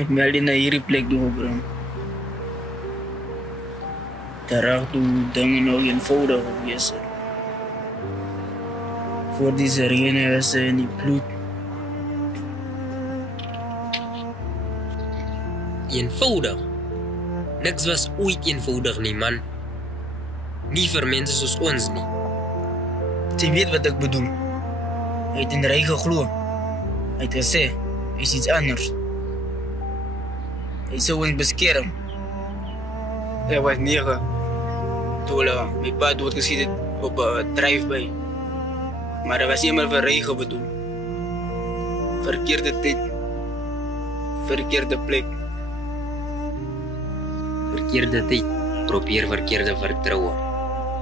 Ik meld je naar hierdie plek toe, bro. Daar toe dingen nog eenvoudig geweest. Voor die sirene was in die bloed. Eenvoudig? Niks was ooit eenvoudig nie, man. Nie vir mense soos ons nie. Jy weet wat ek bedoel. Hy het in Ry geglo. Hy het gesê, hy is iets anders. Hy sou ons beskerm. Hy was 9. Toe my pa doodgeskiet het op 'n drive-by. Maar hy was eenmaal vir Ry bedoel. Verkeerde tyd. Verkeerde plek. Verkeerde tyd, probeer verkeerde vertroue.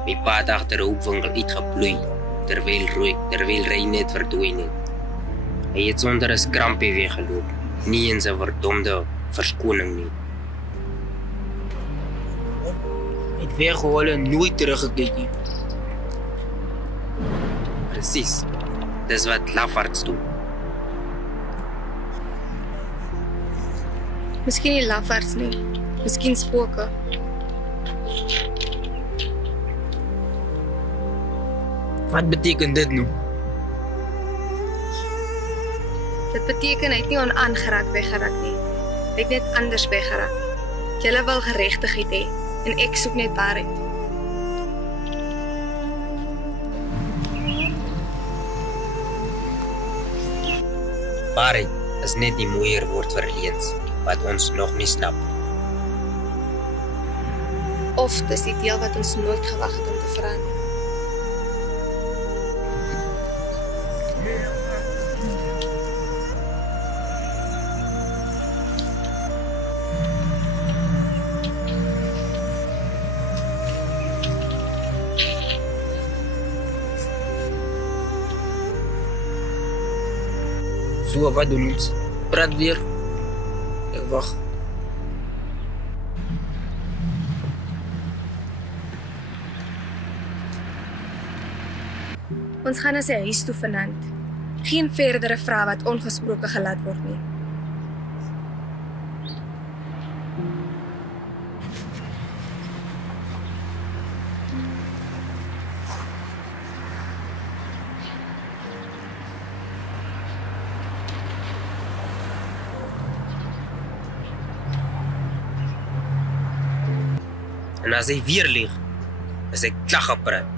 My pa het agter 'n hoopwinkel uitgeploei, terwyl Ry net verdwyn het. Hy het sonder 'n skrampie weggeloop, nie eens 'n verdomde verskoning nie. Hy het weggehol en nooit teruggekyk nie. Presies, dis wat lafaards doen. Miskien nie lafaards nie, miskien spooke. Wat beteken dit nou? Dit beteken hy het nie onaangeraak weggeraak nie. Hy het net anders weggeraak. Julle wil geregtigheid hê en ek soek net waarheid. Waarheid is net die mooier woord vir eens wat ons nog nie snap. Of dis die deel wat ons nooit gewag het om te verander. So, wat doen ons? Praat weer. Ek wag. Ons gaan na sy huis toe vanaand. Geen verdere vrae wat ongesproke gelaat word nie. En as hy weer lieg, is hy klaar gepraat.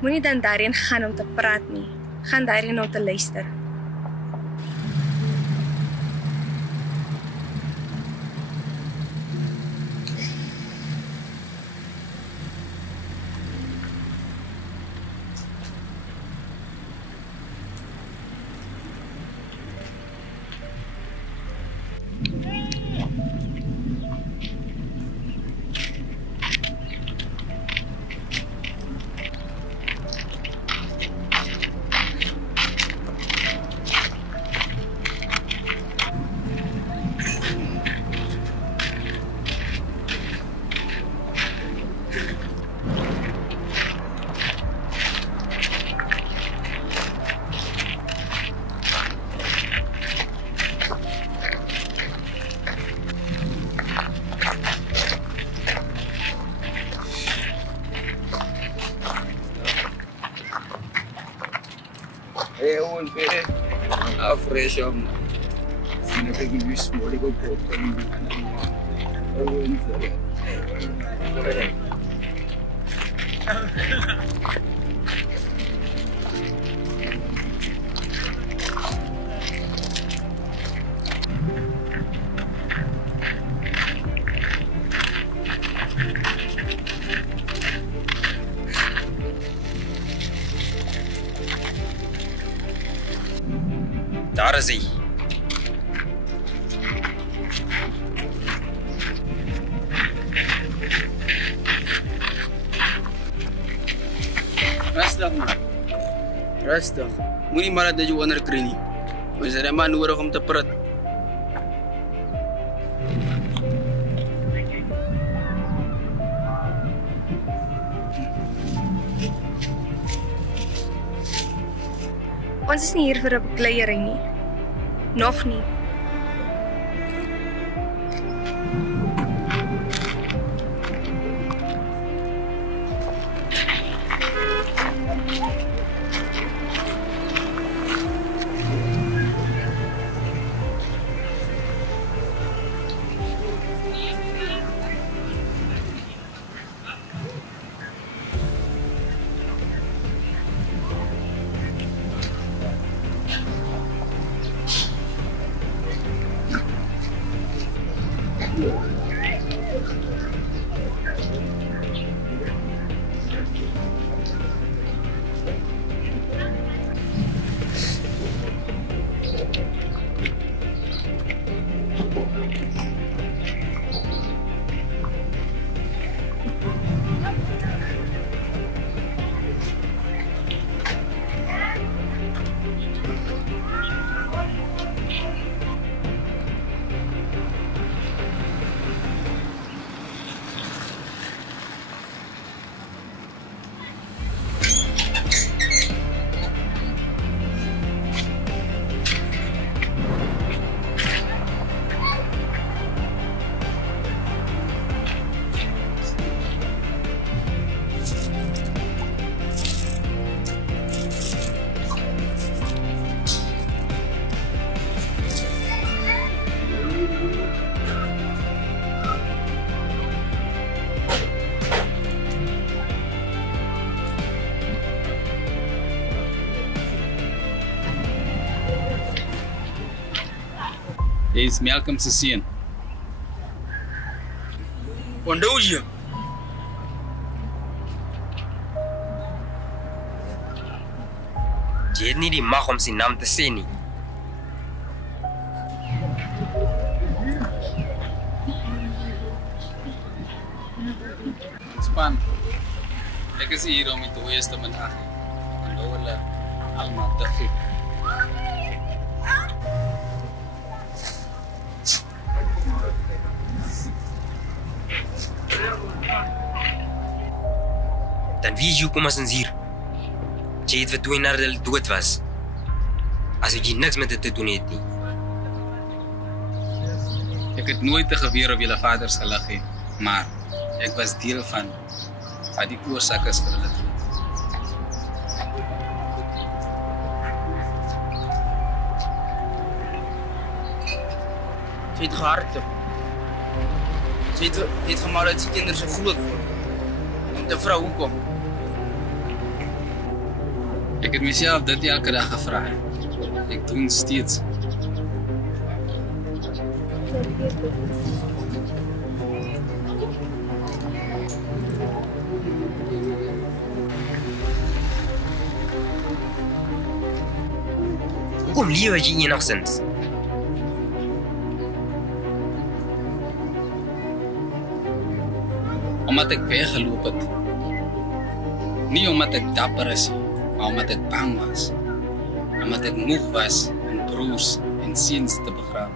Moenie dan daarheen gaan om te praat nie. Gaan daarheen om te luister. Ewan pe. Fresh ang sinabing-use mo. Di ko po kami anak mo. Ewan sa... Daar is hy. Rustig man. Rustig. Moenie maar dat jy onderkry nie. Ons het maar nodig om te praat. Ons is nie hier vir 'n bekleierery nie. Nog nie. Jy is Malcolm se seun. Onthou jy? Jy het nie die mag om sy naam te sê nie. Span. Ek is hier om dit te te benag. Onthou hulle almal te goed. Dan wie is jy kom as ons hier? Jy het wat toe nadat hulle dood was. As jy niks met dit te doen het nie. Ek het nooit te geweer op julle vaders gelig nie, maar ek was deel van wat die oorsaak is vir hulle dood. Jy het gehardloop. Jy het gemaak dat sy kinders so groot word. Om te vra hoekom. Ek het myself dit elke dag gevra. Ek doen steeds. Hoekom lewe jy enigszins? Omdat ek weggeloop het. Nie omdat ek dapper is, maar omdat ek bang was. Omdat ek moeg was om broers en seuns te begrawe.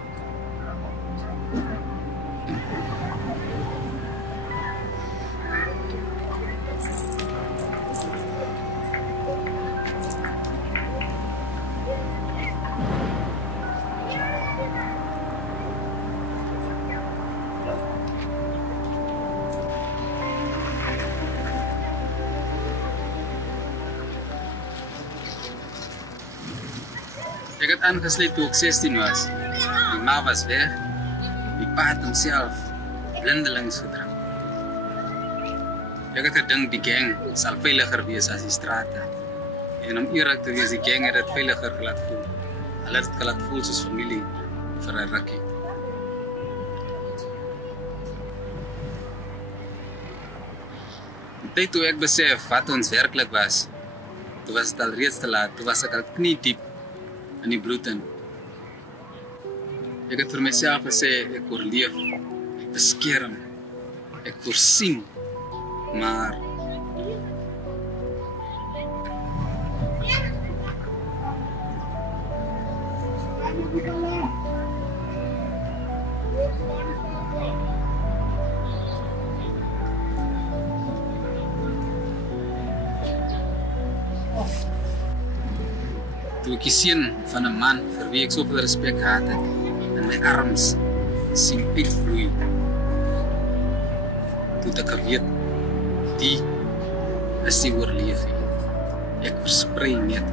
het aangesluit toe ek 16 was. My ma was weg. My pa het homself blindelings gedrink. Ek het gedink die gang sal veiliger wees as die strate. En om eerlik te wees, die gang het dit veiliger gelaat voel. Hulle het dit gelaat voel soos familie vir 'n rukkie. Die tyd toe ek besef wat ons werklik was, toe was dit al reeds te laat, toe was ek al knie diep in die bloed in. Ek het vir myself gesê, ek oorleef, ek beskerm, ek voorsien, maar toe ek die seun van 'n man vir wie ek soveel respek gehad het, in my arms sien uitvloei, toe het ek geweet, die is die oorlewing. Ek versprei net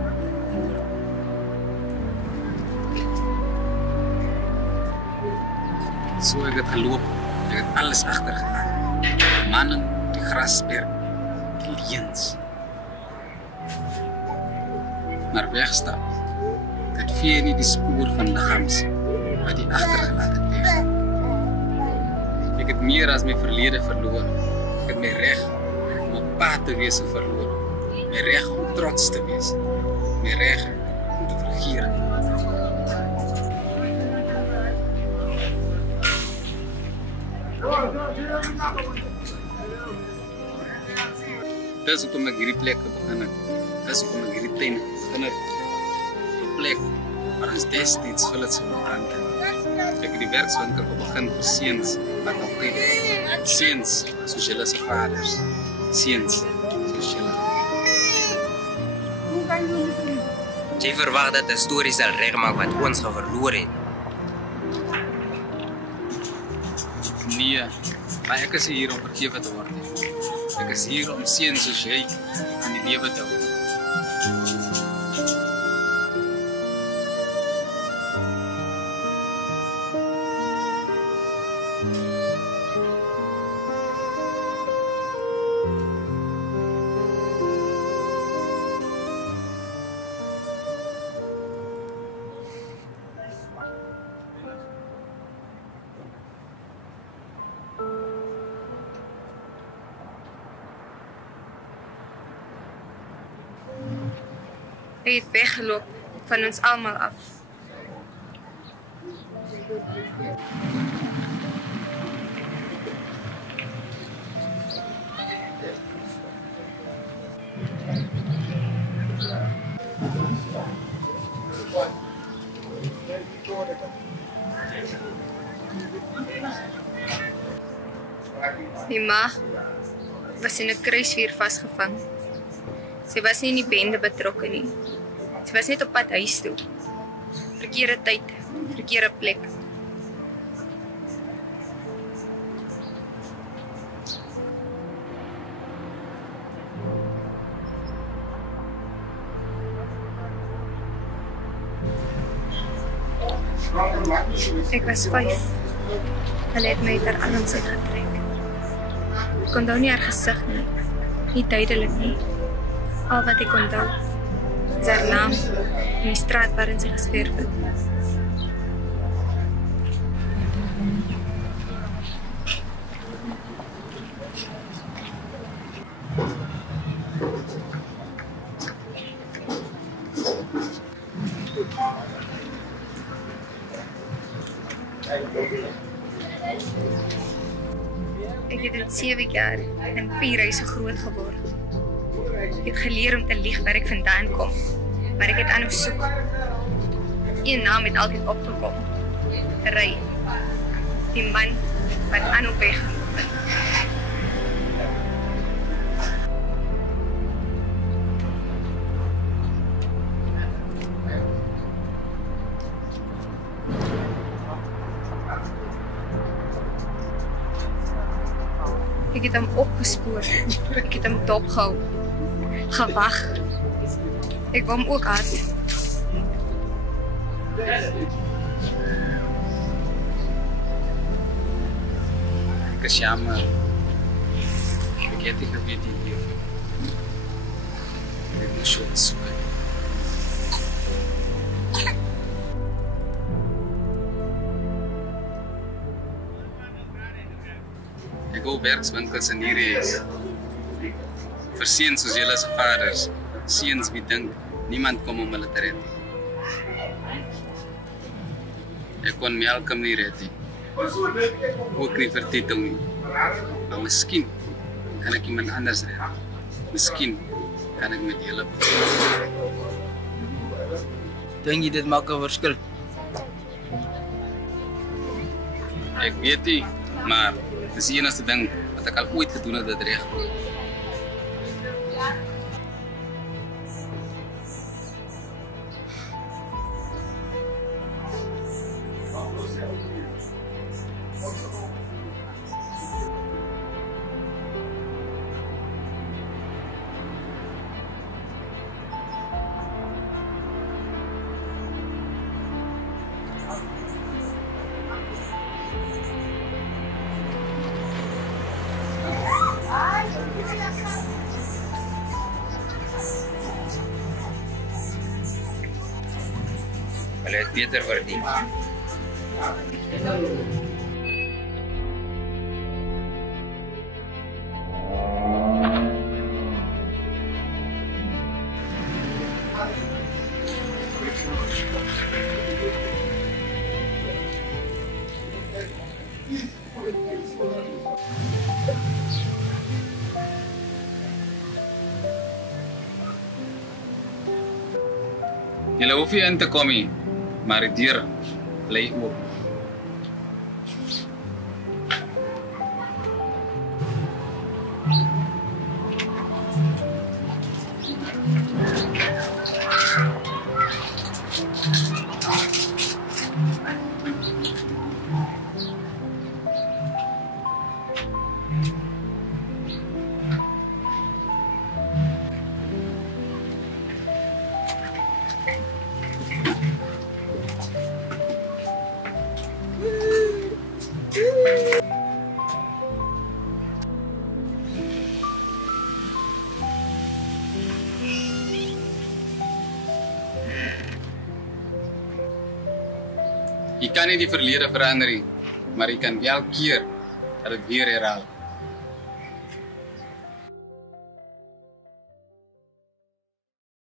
moord. So ek het geloop, ek het alles agtergelaat. Die mannen, die grasperk, die leuns. Maar wegstap, dit vee nie die spoor van liggams wat die agtergelaat het weg. Ek het meer as my verlede verloor. Ek het my reg om 'n pa te wees verloor. My reg om trots te wees. My reg om te vergeer. Dis hoekom ek hierdie plek begin het. Dis hoekom ek hierdie tuin begin het. Die plek waar ons destyds Philips gebrand het. Ek het die werkswinkel begin vir seuns wat nog groei. Seuns soos julle se vaders. Seuns soos julle. Jy verwag dat 'n storie sal regmaak wat ons verloor het. Nee, maar ek is hier om vergewe te word. Ek is hier om seuns soos jy aan die lewe te hou. Hy het weggeloop van ons almal af. My ma was in 'n kruisvuur vasgevang. Sy was nie in die bende betrokke nie. Sy was net op pad huis toe. Verkeerde tyd, verkeerde plek. Ek was 5. Hulle het my uit haar arms uitgetrek. Ek onthou nie haar gesig nie duidelik nie. Al wat ek onthou is haar naam en die straat waarin sy gesterf het. Ek het in 7 jaar in 4 huise groot geword. Ek het geleer om te lieg waar ek vandaan kom, maar ek het aanhou soek. Een naam het altyd opgekom. Ry. Die man wat aanhou weggeloop het. Ek het hom opgespoor. Ek het hom dopgehou. Gewag. Ek wou hom ook haat. Ek is jammer. Ek het nie geweet die leef. Ek moes jou soek. Ek gou werkswinkels in hierdie huis. Vir seuns soos julle se vaders, seuns wie dink niemand kom om hulle te red nie. Ek kon Malcolm nie red nie. Ook nie vir Tito nie. Maar miskien kan ek iemand anders red. Miskien kan ek met julle Dink jy dit maak 'n verskil? Ek weet nie, maar dis die enigste ding wat ek al ooit gedoen het dat reg was. Hulle het beter verdien. Julle hoef nie in te kom nie, maar die deur bly oop. Jy kan nie die verlede verander nie, maar jy kan wel keer dat dit weer herhaal.